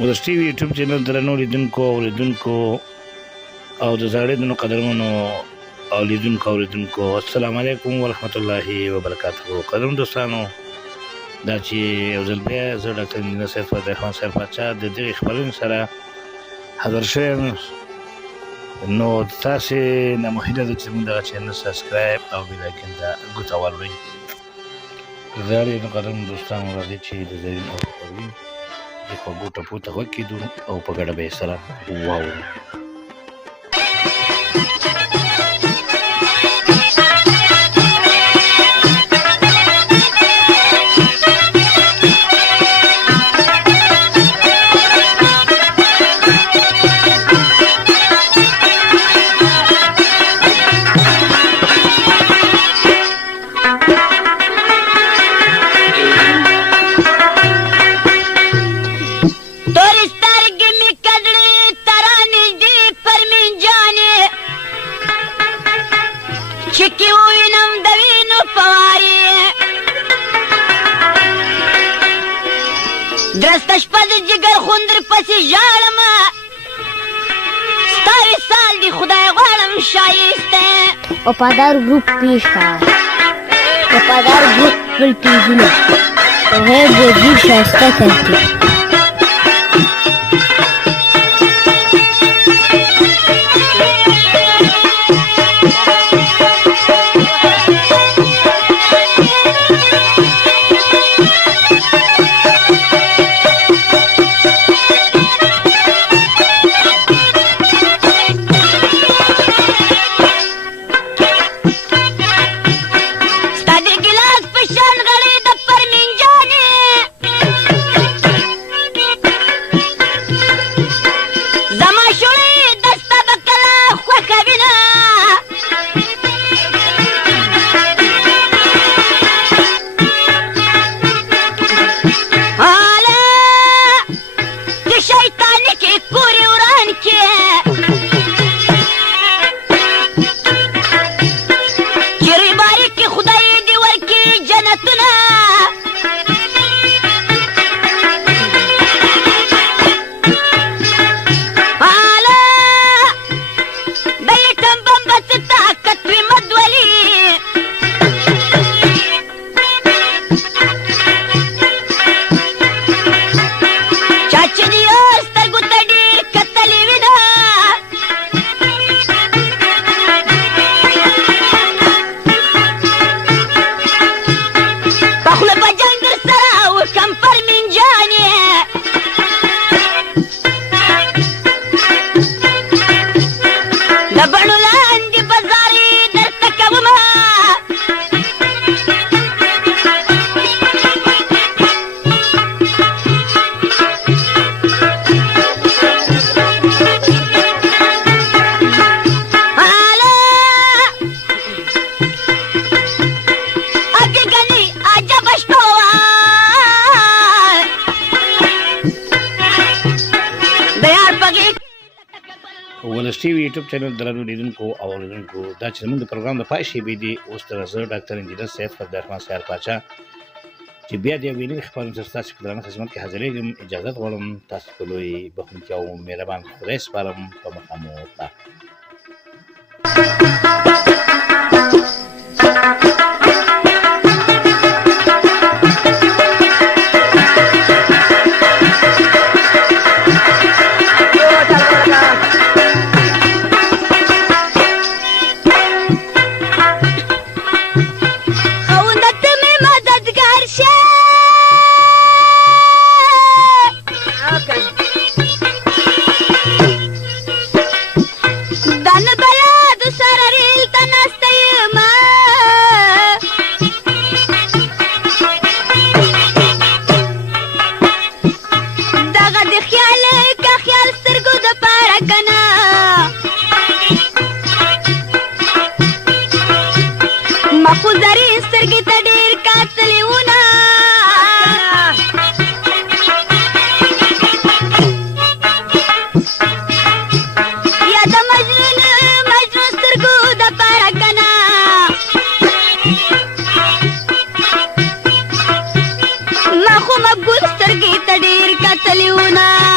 ولس ټي وي یوټیوب چینل درنو لیدونکو اوریدونکو او د زړېدنو قدرمنو او لیدونکو اوریدونکو السلام علیکم ورحمت الله وبرکاته. قدرمن دوستانو، دا چې یو ځل بیا زه ډاکټر انجینر سید فتح خان صاحب پاچا د دغې خپرونې سره حاضر شویم، نو تاسې نه مو هیله ده چې زموږ دغه چینل سبسکرایب او بیل آیکن ته ګوته ولوئ. زړېدنو قدرمن دوستانو، راځئ چې د زرین او پروین د خوږو ټپو ته غوږ کېږدو او په ګډه به یې سره واورو. درسته شپه د جګر خوندر پسې ژاړمه، ستا وصال دی خدای غواړم ښایسته. وفادار ګروپ پیښار، وفادار ګروپ خپل پیجونه په غیر جدي ښایسته ترتیب. ولس ټي وي یوټیوب چینل درنو لیدونکو او اوریدونکو، دا چې زموږ د پروګرام د پای شیبې دي، اوس تر زه ډاکټر انجینر سید فتح خان صاحب پاچا چې بیا د یوې نوې خپرونې سره ستاسو په درانه خدمت کې حاضرېږم. اجازت غواړم تاسو په لوی بښونکي او مهربان خدای سپارم په مخامو ته. سترګې ته ډېر کتلي وونه